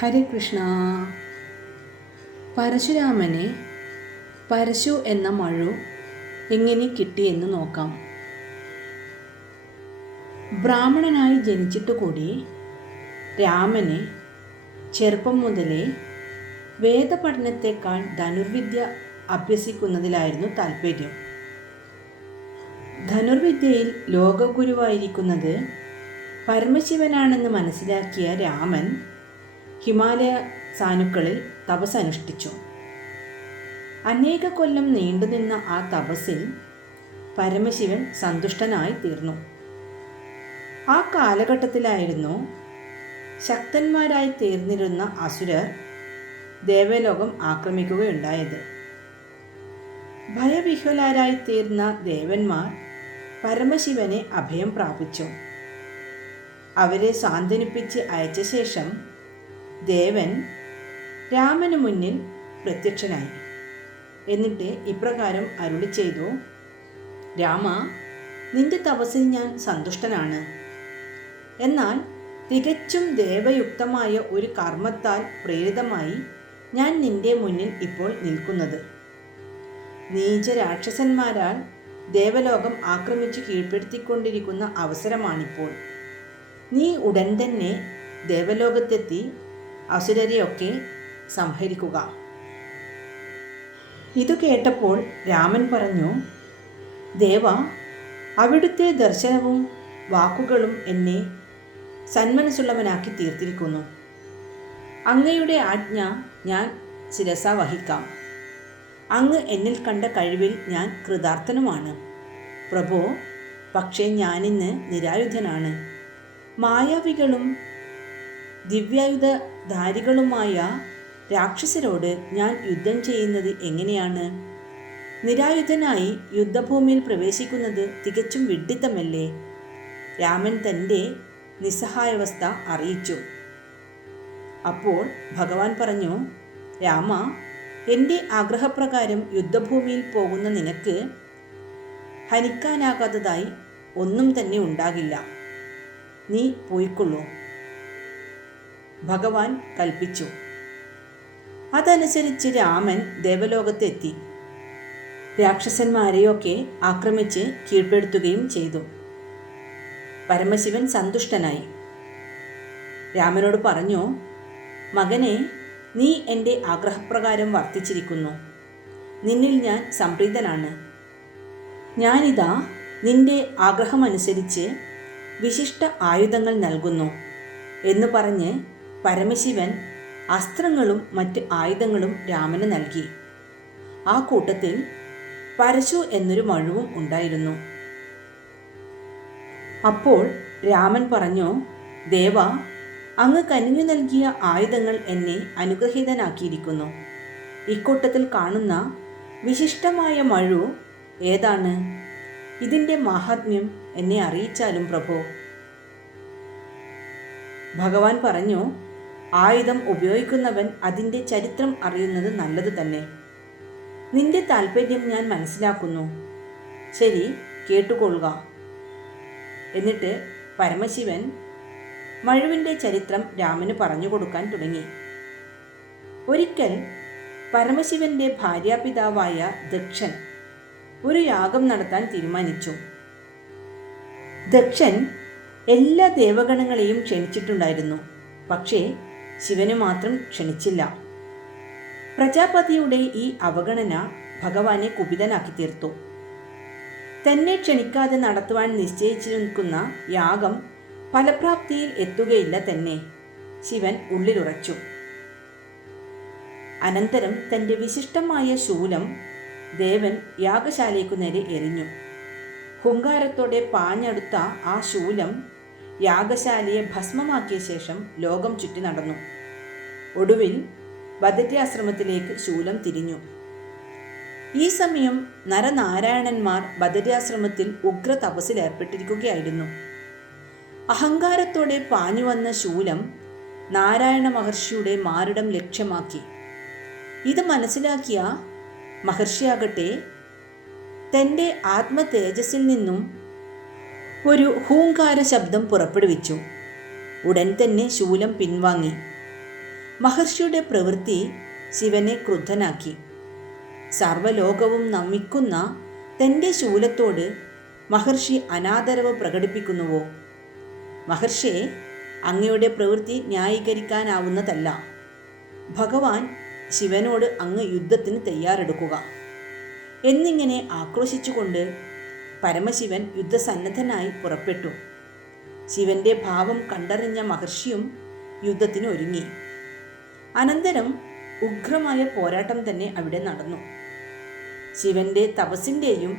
ഹരേ കൃഷ്ണ. പരശുരാമനെ പരശു എന്ന മഴു എങ്ങനെ കിട്ടിയെന്ന് നോക്കാം. ബ്രാഹ്മണനായി ജനിച്ചിട്ട് കൂടി രാമന് ചെറുപ്പം മുതലേ വേദപഠനത്തെക്കാൾ ധനുർവിദ്യ അഭ്യസിക്കുന്നതിലായിരുന്നു താല്പര്യം ധനുർവിദ്യയിൽ ലോകഗുരുവായിരിക്കുന്നത് പരമശിവനാണെന്ന് മനസ്സിലാക്കിയ രാമൻ ഹിമാലയ സാനുക്കളിൽ തപസ് അനുഷ്ഠിച്ചു. അനേക കൊല്ലം നീണ്ടുനിന്ന ആ തപസ്സിൽ പരമശിവൻ സന്തുഷ്ടനായി തീർന്നു. ആ കാലഘട്ടത്തിലായിരുന്നു ശക്തന്മാരായി തീർന്നിരുന്ന അസുരർ ദേവലോകം ആക്രമിക്കുകയുണ്ടായത്. ഭയവിഹ്വലരായി തീർന്ന ദേവന്മാർ പരമശിവനെ അഭയം പ്രാപിച്ചു. അവരെ സാന്ത്വനിപ്പിച്ച് അയച്ച ശേഷം ദേവൻ രാമന് മുന്നിൽ പ്രത്യക്ഷനായി. എന്നിട്ട് ഇപ്രകാരം അരുളി ചെയ്തു രാമ നിന്റെ തപസ്സിൽ ഞാൻ സന്തുഷ്ടനാണ്. എന്നാൽ തികച്ചും ദേവയുക്തമായ ഒരു കർമ്മത്താൽ പ്രേരിതമായി ഞാൻ നിന്റെ മുന്നിൽ ഇപ്പോൾ നിൽക്കുന്നത്. നീച രാക്ഷസന്മാരാൽ ദേവലോകം ആക്രമിച്ചു കീഴ്പ്പെടുത്തിക്കൊണ്ടിരിക്കുന്ന അവസരമാണിപ്പോൾ. നീ ഉടൻ തന്നെ ദേവലോകത്തെത്തി അസുരരെയൊക്കെ സംഹരിക്കുക. ഇതു കേട്ടപ്പോൾ രാമൻ പറഞ്ഞു ദേവ അവിടുത്തെ ദർശനവും വാക്കുകളും എന്നെ സന്മനസ്സുള്ളവനാക്കി തീർത്തിരിക്കുന്നു അങ്ങയുടെ ആജ്ഞ ഞാൻ ശിരസ വഹിക്കാം. അങ്ങ് എന്നിൽ കണ്ട കഴിവിൽ ഞാൻ കൃതാർത്ഥനുമാണ്. പ്രഭോ പക്ഷേ ഞാനിന്ന് നിരായുധനാണ്. മായാവികളും ദിവ്യായുധധാരികളുമായ രാക്ഷസരോട് ഞാൻ യുദ്ധം ചെയ്യുന്നത് എങ്ങനെയാണ്? നിരായുധനായി യുദ്ധഭൂമിയിൽ പ്രവേശിക്കുന്നത് തികച്ചും വിഡ്ഢിത്തമല്ലേ രാമൻ തന്റെ നിസ്സഹായാവസ്ഥ അറിയിച്ചു. അപ്പോൾ ഭഗവാൻ പറഞ്ഞു രാമ എന്റെ ആഗ്രഹപ്രകാരം യുദ്ധഭൂമിയിൽ പോകുന്ന നിനക്ക് ഹനിക്കാനാകാത്തതായി ഒന്നും തന്നെ ഉണ്ടാകില്ല. നീ പോയിക്കൊള്ളൂ. ഭഗവാൻ കൽപ്പിച്ചു. അതനുസരിച്ച് രാമൻ ദേവലോകത്തെത്തി. രാക്ഷസന്മാരെയൊക്കെ ആക്രമിച്ച് കീഴ്പ്പെടുത്തുകയും ചെയ്തു. പരമശിവൻ സന്തുഷ്ടനായി. രാമനോട് പറഞ്ഞു മകനെ നീ എന്റെ ആഗ്രഹപ്രകാരം വർത്തിച്ചിരിക്കുന്നു. നിന്നിൽ ഞാൻ സംപ്രീതനാണ്. ഞാനിതാ നിന്റെ ആഗ്രഹമനുസരിച്ച് വിശിഷ്ട ആയുധങ്ങൾ നൽകുന്നു എന്ന് പറഞ്ഞ് പരമശിവൻ അസ്ത്രങ്ങളും മറ്റ് ആയുധങ്ങളും രാമന് നൽകി. ആ കൂട്ടത്തിൽ പരശു എന്നൊരു മഴുവും ഉണ്ടായിരുന്നു. അപ്പോൾ രാമൻ പറഞ്ഞു ദേവ അങ്ങ് കനിഞ്ഞു നൽകിയ ആയുധങ്ങൾ എന്നെ അനുഗ്രഹീതനാക്കിയിരിക്കുന്നു. ഇക്കൂട്ടത്തിൽ കാണുന്ന വിശിഷ്ടമായ മഴു ഏതാണ്? ഇതിന്റെ മാഹാത്മ്യം എന്നെ അറിയിച്ചാലും പ്രഭോ? ഭഗവാൻ പറഞ്ഞു ആയുധം ഉപയോഗിക്കുന്നവൻ അതിന്റെ ചരിത്രം അറിയുന്നത് നല്ലത് തന്നെ. നിന്റെ താല്പര്യം ഞാൻ മനസ്സിലാക്കുന്നു. ശരി കേട്ടുകൊള്ളുക. എന്നിട്ട് പരമശിവൻ മഴുവിന്റെ ചരിത്രം രാമന് പറഞ്ഞു കൊടുക്കാൻ തുടങ്ങി. ഒരിക്കൽ പരമശിവന്റെ ഭാര്യാപിതാവായ ദക്ഷൻ ഒരു യാഗം നടത്താൻ തീരുമാനിച്ചു. ദക്ഷൻ എല്ലാ ദേവഗണങ്ങളെയും ക്ഷണിച്ചിട്ടുണ്ടായിരുന്നു. പക്ഷേ ശിവന് മാത്രം ക്ഷണിച്ചില്ല. പ്രജാപതിയുടെ ഈ അവഗണന ഭഗവാനെ കുപിതനാക്കി തീർത്തു. തന്നെ ക്ഷണിക്കാതെ നടത്തുവാൻ നിശ്ചയിച്ചിരിക്കുന്ന യാഗം ഫലപ്രാപ്തിയിൽ എത്തുകയില്ല തന്നെ. ശിവൻ ഉള്ളിലുറച്ചു. അനന്തരം തന്റെ വിശിഷ്ടമായ ശൂലം ദേവൻ യാഗശാലയ്ക്കു നേരെ എറിഞ്ഞു. ഹുങ്കാരത്തോടെ പാഞ്ഞെടുത്ത ആ ശൂലം യാഗശാലയെ ഭസ്മമാക്കിയ ശേഷം ലോകം ചുറ്റി നടന്നു. ഒടുവിൽ ബദര്യാശ്രമത്തിലേക്ക് ശൂലം തിരിഞ്ഞു. ഈ സമയം നരനാരായണന്മാർ ബദര്യാശ്രമത്തിൽ ഉഗ്ര തപസ്സിൽ ഏർപ്പെട്ടിരിക്കുകയായിരുന്നു. അഹങ്കാരത്തോടെ പാഞ്ഞു വന്ന ശൂലം നാരായണ മഹർഷിയുടെ മാറിടം ലക്ഷ്യമാക്കി. ഇത് മനസ്സിലാക്കിയ മഹർഷിയാകട്ടെ തന്റെ ആത്മ തേജസ്സിൽ നിന്നും ഒരു ഹൂങ്കാര ശബ്ദം പുറപ്പെടുവിച്ചു. ഉടൻ തന്നെ ശൂലം പിൻവാങ്ങി. മഹർഷിയുടെ പ്രവൃത്തി ശിവനെ ക്രുദ്ധനാക്കി. സർവലോകവും നമിക്കുന്ന തന്റെ ശൂലത്തോട് മഹർഷി അനാദരവ് പ്രകടിപ്പിക്കുന്നുവോ? മഹർഷിയെ അങ്ങയുടെ പ്രവൃത്തി ന്യായീകരിക്കാനാവുന്നതല്ല. ഭഗവാൻ ശിവനോട് അങ്ങ് യുദ്ധത്തിന് തയ്യാറെടുക്കുക. എന്നിങ്ങനെ ആക്രോശിച്ചുകൊണ്ട് പരമശിവൻ യുദ്ധസന്നദ്ധനായി പുറപ്പെട്ടു. ശിവന്റെ ഭാവം കണ്ടറിഞ്ഞ മഹർഷിയും യുദ്ധത്തിന് ഒരുങ്ങി അനന്തരം ഉഗ്രമായ പോരാട്ടം തന്നെ അവിടെ നടന്നു. ശിവന്റെ തപസ്സിന്റെയും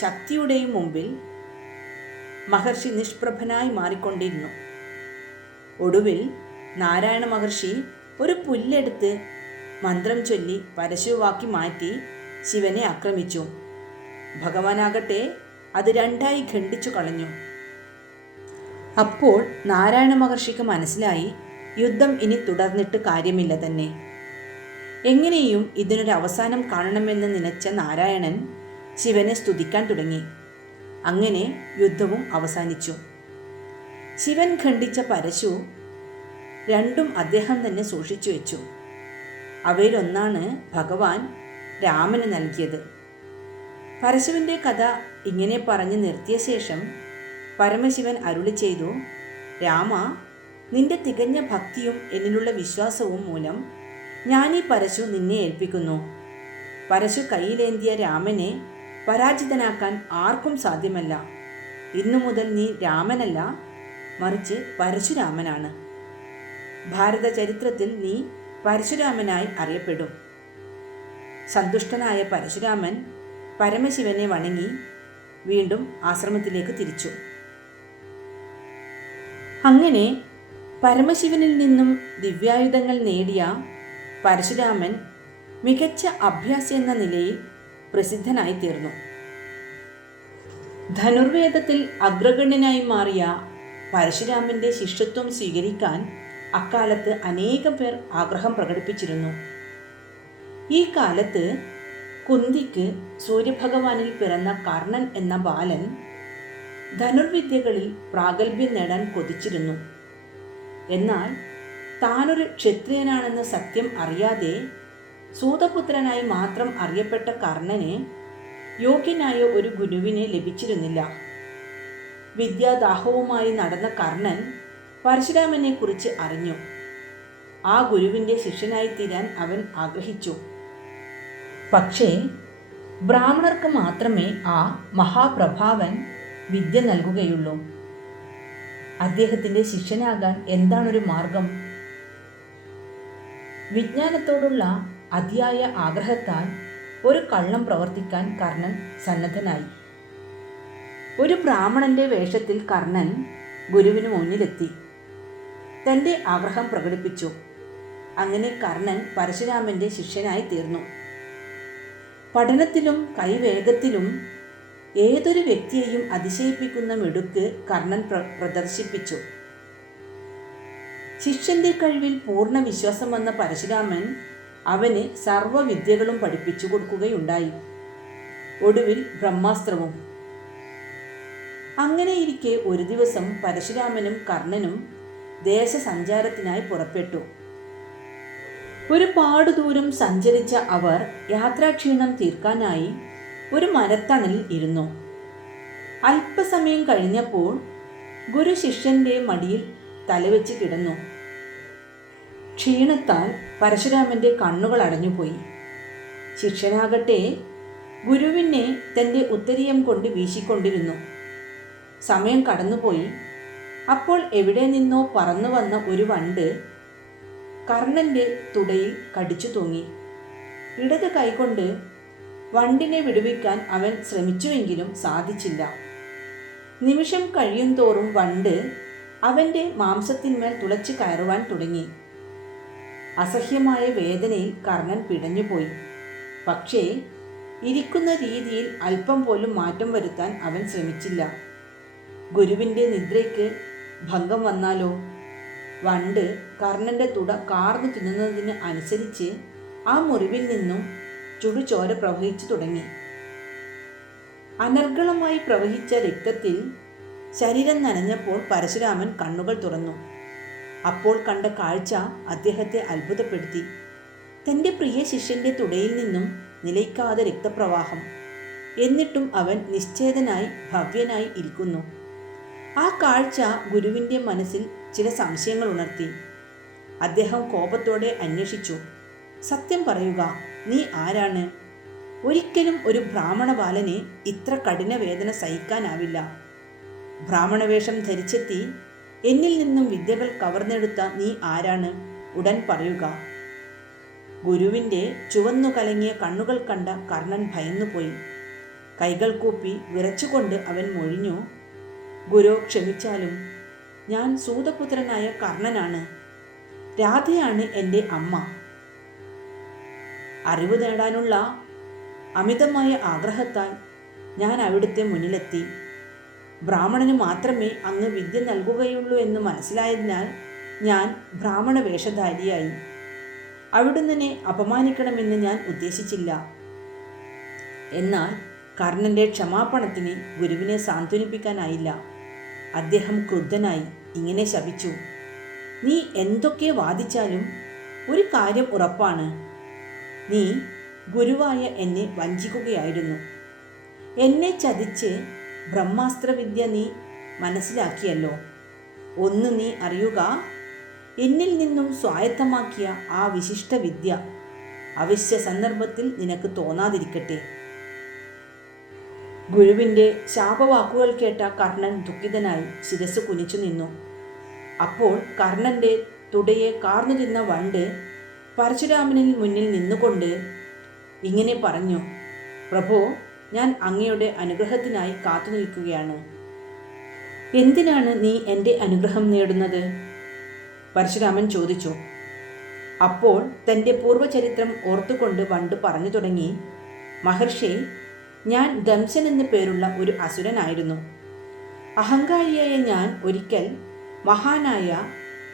ശക്തിയുടെയും മുമ്പിൽ മഹർഷി നിഷ്പ്രഭനായി മാറിക്കൊണ്ടിരുന്നു. ഒടുവിൽ നാരായണ മഹർഷി ഒരു പുല്ലെടുത്ത് മന്ത്രം ചൊല്ലി പരശുവാക്കി മാറ്റി ശിവനെ ആക്രമിച്ചു. ഭഗവാനാകട്ടെ അത് രണ്ടായി ഖണ്ഡിച്ചു കളഞ്ഞു. അപ്പോൾ നാരായണ മഹർഷിക്ക് മനസ്സിലായി യുദ്ധം ഇനി തുടർന്നിട്ട് കാര്യമില്ല തന്നെ. എങ്ങനെയും ഇതിനൊരു അവസാനം കാണണമെന്ന് നനച്ച നാരായണൻ ശിവനെ സ്തുതിക്കാൻ തുടങ്ങി. അങ്ങനെ യുദ്ധവും അവസാനിച്ചു. ശിവൻ ഖണ്ഡിച്ച പരശു രണ്ടും അദ്ദേഹം തന്നെ സൂക്ഷിച്ചു വെച്ചു. അവയിലൊന്നാണ് ഭഗവാൻ രാമന് നൽകിയത്. പരശുവിന്റെ കഥ ഇങ്ങനെ പറഞ്ഞ് നിർത്തിയ ശേഷം പരമശിവൻ അരുളി ചെയ്തു രാമ നിന്റെ തികഞ്ഞ ഭക്തിയും എന്നിലുള്ള വിശ്വാസവും മൂലം ഞാൻ ഈ പരശു നിന്നെ ഏൽപ്പിക്കുന്നു. പരശു കയ്യിലേന്തിയ രാമനെ പരാജിതനാക്കാൻ ആർക്കും സാധ്യമല്ല. ഇന്നു മുതൽ നീ രാമനല്ല മറിച്ച് പരശുരാമനാണ്. ഭാരത ചരിത്രത്തിൽ നീ പരശുരാമനായി അറിയപ്പെടും. സന്തുഷ്ടനായ പരശുരാമൻ പരമശിവനെ വണങ്ങി വീണ്ടും ആശ്രമത്തിലേക്ക് തിരിച്ചു. അങ്ങനെ പരമശിവനിൽ നിന്നും ദിവ്യായുധങ്ങൾ നേടിയ പരശുരാമൻ മികച്ച അഭ്യാസി എന്ന നിലയിൽ പ്രസിദ്ധനായി തീർന്നു ധനുർവേദത്തിൽ അഗ്രഗണ്യനായി മാറിയ പരശുരാമന്റെ ശിഷ്യത്വം സ്വീകരിക്കാൻ അക്കാലത്ത് അനേകം പേർ ആഗ്രഹം പ്രകടിപ്പിച്ചിരുന്നു. ഈ കാലത്ത് കുന്തിക്ക് സൂര്യഭഗവാനിൽ പിറന്ന കർണൻ എന്ന ബാലൻ ധനുർവിദ്യകളിൽ പ്രാഗൽഭ്യം നേടാൻ കൊതിച്ചിരുന്നു. എന്നാൽ താനൊരു ക്ഷത്രിയനാണെന്ന സത്യം അറിയാതെ സൂതപുത്രനായി മാത്രം അറിയപ്പെട്ട കർണന് യോഗ്യനായ ഒരു ഗുരുവിനെ ലഭിച്ചിരുന്നില്ല. വിദ്യാദാഹവുമായി നടന്ന കർണൻ പരശുരാമനെ കുറിച്ച് അറിഞ്ഞു. ആ ഗുരുവിന്റെ ശിഷ്യനായി തീരാൻ അവൻ ആഗ്രഹിച്ചു. പക്ഷേ ബ്രാഹ്മണർക്ക് മാത്രമേ ആ മഹാപ്രഭാവൻ വിദ്യ നൽകുകയുള്ളൂ. അദ്ദേഹത്തിന്റെ ശിഷ്യനാകാൻ എന്താണൊരു മാർഗം? വിജ്ഞാനത്തോടുള്ള അതിയായ ആഗ്രഹത്താൽ ഒരു കള്ളം പ്രവർത്തിക്കാൻ കർണൻ സന്നദ്ധനായി. ഒരു ബ്രാഹ്മണന്റെ വേഷത്തിൽ കർണൻ ഗുരുവിന് മുന്നിലെത്തി. തന്റെ ആഗ്രഹം പ്രകടിപ്പിച്ചു. അങ്ങനെ കർണൻ പരശുരാമന്റെ ശിഷ്യനായി തീർന്നു. പഠനത്തിലും കൈവേഗത്തിലും ഏതൊരു വ്യക്തിയെയും അതിശയിപ്പിക്കുന്ന മിടുക്ക് കർണൻ പ്ര പ്രദർശിപ്പിച്ചു. ശിഷ്യന്റെ കഴിവിൽ പൂർണ വിശ്വാസം വന്ന പരശുരാമൻ അവന് സർവവിദ്യകളും പഠിപ്പിച്ചു കൊടുക്കുകയുണ്ടായി. ഒടുവിൽ ബ്രഹ്മാസ്ത്രവും. അങ്ങനെയിരിക്കെ ഒരു ദിവസം പരശുരാമനും കർണനും ദേശസഞ്ചാരത്തിനായി പുറപ്പെട്ടു. ഒരുപാട് ദൂരം സഞ്ചരിച്ച അവർ യാത്രാക്ഷീണം തീർക്കാനായി ഒരു മരത്തണലിൽ ഇരുന്നു. അല്പസമയം കഴിഞ്ഞപ്പോൾ ഗുരു ശിഷ്യന്റെ മടിയിൽ തലവെച്ച് കിടന്നു. ക്ഷീണത്താൽ പരശുരാമന്റെ കണ്ണുകൾ അടഞ്ഞുപോയി. ശിഷ്യനാകട്ടെ ഗുരുവിനെ തന്റെ ഉത്തരീയം കൊണ്ട് വീശിക്കൊണ്ടിരുന്നു. സമയം കടന്നുപോയി. അപ്പോൾ എവിടെ നിന്നോ പറന്നു വന്ന ഒരു വണ്ട് കർണന്റെ തുടയിൽ കടിച്ചു തൂങ്ങി. ഇടത് കൈകൊണ്ട് വണ്ടിനെ വിടുവിക്കാൻ അവൻ ശ്രമിച്ചുവെങ്കിലും സാധിച്ചില്ല. നിമിഷം കഴിയും തോറും വണ്ട് അവന്റെ മാംസത്തിന്മേൽ തുളച്ചു കയറുവാൻ തുടങ്ങി. അസഹ്യമായ വേദനയിൽ കർണൻ പിടഞ്ഞുപോയി. പക്ഷേ ഇരിക്കുന്ന രീതിയിൽ അല്പം പോലും മാറ്റം വരുത്താൻ അവൻ ശ്രമിച്ചില്ല. ഗുരുവിന്റെ നിദ്രയ്ക്ക് ഭംഗം വന്നാലോ? വണ്ട് കർണന്റെ തുട കാർന്നു തിന്നുന്നതിന് അനുസരിച്ച് ആ മുറിവിൽ നിന്നും ചുടുചോര പ്രവഹിച്ചു തുടങ്ങി. അനർഗളമായി പ്രവഹിച്ച രക്തത്തിൽ ശരീരം നനഞ്ഞപ്പോൾ പരശുരാമൻ കണ്ണുകൾ തുറന്നു. അപ്പോൾ കണ്ട കാഴ്ച അദ്ദേഹത്തെ അത്ഭുതപ്പെടുത്തി. തന്റെ പ്രിയ ശിഷ്യന്റെ തുടയിൽ നിന്നും നിലയ്ക്കാതെ രക്തപ്രവാഹം. എന്നിട്ടും അവൻ നിശ്ചേതനായി ഭവ്യനായി ഇരിക്കുന്നു. ആ കാഴ്ച ഗുരുവിന്റെ മനസ്സിൽ ചില സംശയങ്ങൾ ഉണർത്തി. അദ്ദേഹം കോപത്തോടെ അന്വേഷിച്ചു. സത്യം പറയുക നീ ആരാണ്? ഒരിക്കലും ഒരു ബ്രാഹ്മണ ബാലന് ഇത്ര കഠിന വേദന സഹിക്കാനാവില്ല. ബ്രാഹ്മണവേഷം ധരിച്ചെത്തി എന്നിൽ നിന്നും വിദ്യകൾ കവർന്നെടുത്ത നീ ആരാണ്? ഉടൻ പറയുക. ഗുരുവിന്റെ ചുവന്നു കലങ്ങിയ കണ്ണുകൾ കണ്ട കർണൻ ഭയന്നുപോയി. കൈകൾ കൂപ്പി വിറച്ചുകൊണ്ട് അവൻ മൊഴിഞ്ഞു ഗുരു ക്ഷമിച്ചാലും ഞാൻ സൂതപുത്രനായ കർണനാണ്. രാധയാണ് എന്റെ അമ്മ. അറിവ് നേടാനുള്ള അമിതമായ ആഗ്രഹത്താൽ ഞാൻ അവിടുത്തെ മുന്നിലെത്തി. ബ്രാഹ്മണന് മാത്രമേ അങ്ങ് വിദ്യ നൽകുകയുള്ളൂ എന്ന് മനസ്സിലായതിനാൽ ഞാൻ ബ്രാഹ്മണ വേഷധാരിയായി. അവിടുന്ന് അപമാനിക്കണമെന്ന് ഞാൻ ഉദ്ദേശിച്ചില്ല. എന്നാൽ കർണന്റെ ക്ഷമാപണത്തിന് ഗുരുവിനെ സാന്ത്വനിപ്പിക്കാനായില്ല. അദ്ദേഹം ക്രുദ്ധനായി ഇങ്ങനെ ശപിച്ചു. നീ എന്തൊക്കെ വാദിച്ചാലും ഒരു കാര്യം ഉറപ്പാണ്. നീ ഗുരുവായ എന്നെ വഞ്ചിക്കുകയായിരുന്നു. എന്നെ ചതിച്ച് ബ്രഹ്മാസ്ത്രവിദ്യ നീ മനസ്സിലാക്കിയല്ലോ. ഒന്ന് നീ അറിയുക എന്നിൽ നിന്നും സ്വായത്തമാക്കിയ ആ വിശിഷ്ട വിദ്യ അവശ്യ സന്ദർഭത്തിൽ നിനക്ക് തോന്നാതിരിക്കട്ടെ. ഗുരുവിന്റെ ശാപവാക്കുകൾ കേട്ട കർണൻ ദുഃഖിതനായി ശിരസ് കുനിച്ചു നിന്നു. അപ്പോൾ കർണന്റെ തുടയെ കാർന്നു തിന്ന വണ്ട് പരശുരാമനിൽ മുന്നിൽ നിന്നുകൊണ്ട് ഇങ്ങനെ പറഞ്ഞു പ്രഭു ഞാൻ അങ്ങയുടെ അനുഗ്രഹത്തിനായി കാത്തു നിൽക്കുകയാണ്. എന്തിനാണ് നീ എന്റെ അനുഗ്രഹം നേടുന്നത്? പരശുരാമൻ ചോദിച്ചു. അപ്പോൾ തന്റെ പൂർവചരിത്രം ഓർത്തുകൊണ്ട് വണ്ട് പറഞ്ഞു തുടങ്ങി മഹർഷി ഞാൻ ദംശൻ എന്ന പേരുള്ള ഒരു അസുരനായിരുന്നു. അഹങ്കാരിയായ ഞാൻ ഒരിക്കൽ മഹാനായ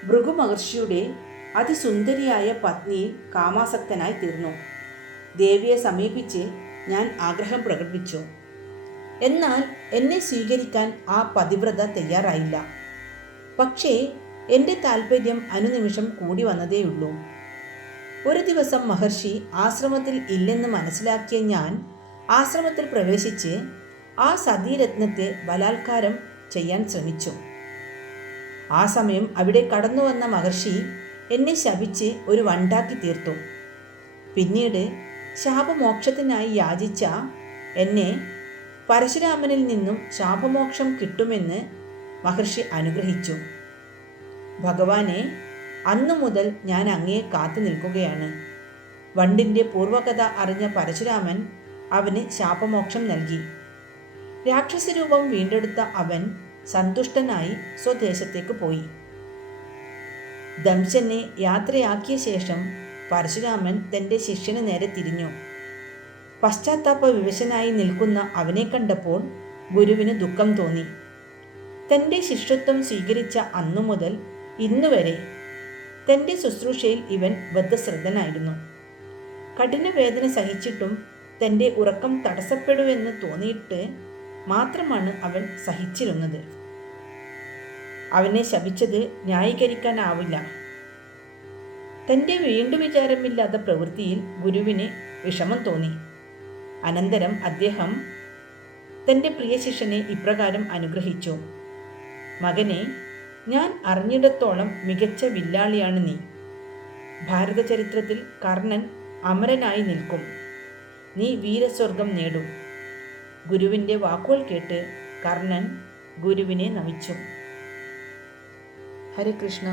ഭൃഗു മഹർഷിയുടെ അതിസുന്ദരിയായ പത്നിയിൽ കാമാസക്തനായി തീർന്നു. ദേവിയെ സമീപിച്ച് ഞാൻ ആഗ്രഹം പ്രകടിപ്പിച്ചു. എന്നാൽ എന്നെ സ്വീകരിക്കാൻ ആ പതിവ്രത തയ്യാറായില്ല. പക്ഷേ എന്റെ താല്പര്യം അനുനിമിഷം കൂടി വന്നതേയുള്ളൂ. ഒരു ദിവസം മഹർഷി ആശ്രമത്തിൽ ഇല്ലെന്ന് മനസ്സിലാക്കിയ ഞാൻ ആശ്രമത്തിൽ പ്രവേശിച്ച് ആ സതീരത്നത്തെ ബലാത്കാരം ചെയ്യാൻ ശ്രമിച്ചു. ആ സമയം അവിടെ കടന്നു വന്ന മഹർഷി എന്നെ ശപിച്ച് ഒരു വണ്ടാക്കി തീർത്തു. പിന്നീട് ശാപമോക്ഷത്തിനായി യാചിച്ച എന്നെ പരശുരാമനിൽ നിന്നും ശാപമോക്ഷം കിട്ടുമെന്ന് മഹർഷി അനുഗ്രഹിച്ചു. ഭഗവാനെ അന്നു മുതൽ ഞാൻ അങ്ങയെ കാത്തു നിൽക്കുകയാണ്. വണ്ടിന്റെ പൂർവകഥ അറിഞ്ഞ പരശുരാമൻ അവന് ശാപമോക്ഷം നൽകി. രാക്ഷസരൂപം വീണ്ടെടുത്ത അവൻ സന്തുഷ്ടനായി സ്വദേശത്തേക്ക് പോയി. ദംശനെ യാത്രയാക്കിയ ശേഷം പരശുരാമൻ തന്റെ ശിഷ്യന് നേരെ തിരിഞ്ഞു. പശ്ചാത്താപ വിവശനായി നിൽക്കുന്ന അവനെ കണ്ടപ്പോൾ ഗുരുവിന് ദുഃഖം തോന്നി. തന്റെ ശിഷ്യത്വം സ്വീകരിച്ച അന്നു മുതൽ ഇന്നുവരെ തന്റെ ശുശ്രൂഷയിൽ ഇവൻ ബദ്ധശ്രദ്ധനായിരുന്നു. കഠിന വേദന സഹിച്ചിട്ടും തന്റെ ഉറക്കം തടസ്സപ്പെടുവെന്ന് തോന്നിയിട്ട് മാത്രമാണ് അവൻ സഹിച്ചിരുന്നത്. അവനെ ശപിച്ചത് ന്യായീകരിക്കാനാവില്ല. തന്റെ വീണ്ടു വിചാരമില്ലാത്ത പ്രവൃത്തിയിൽ ഗുരുവിന് വിഷമം തോന്നി. അനന്തരം അദ്ദേഹം തന്റെ പ്രിയ ശിഷ്യനെ ഇപ്രകാരം അനുഗ്രഹിച്ചു. മകനെ ഞാൻ അറിഞ്ഞിടത്തോളം മികച്ച വില്ലാളിയാണ് നീ. ഭാരത ചരിത്രത്തിൽ കർണൻ അമരനായി നിൽക്കും. നീ വീരസ്വർഗം നേടും ഗുരുവിന്റെ വാക്കുകൾ കേട്ട് കർണൻ ഗുരുവിനെ നമിച്ചു. ഹരേ കൃഷ്ണ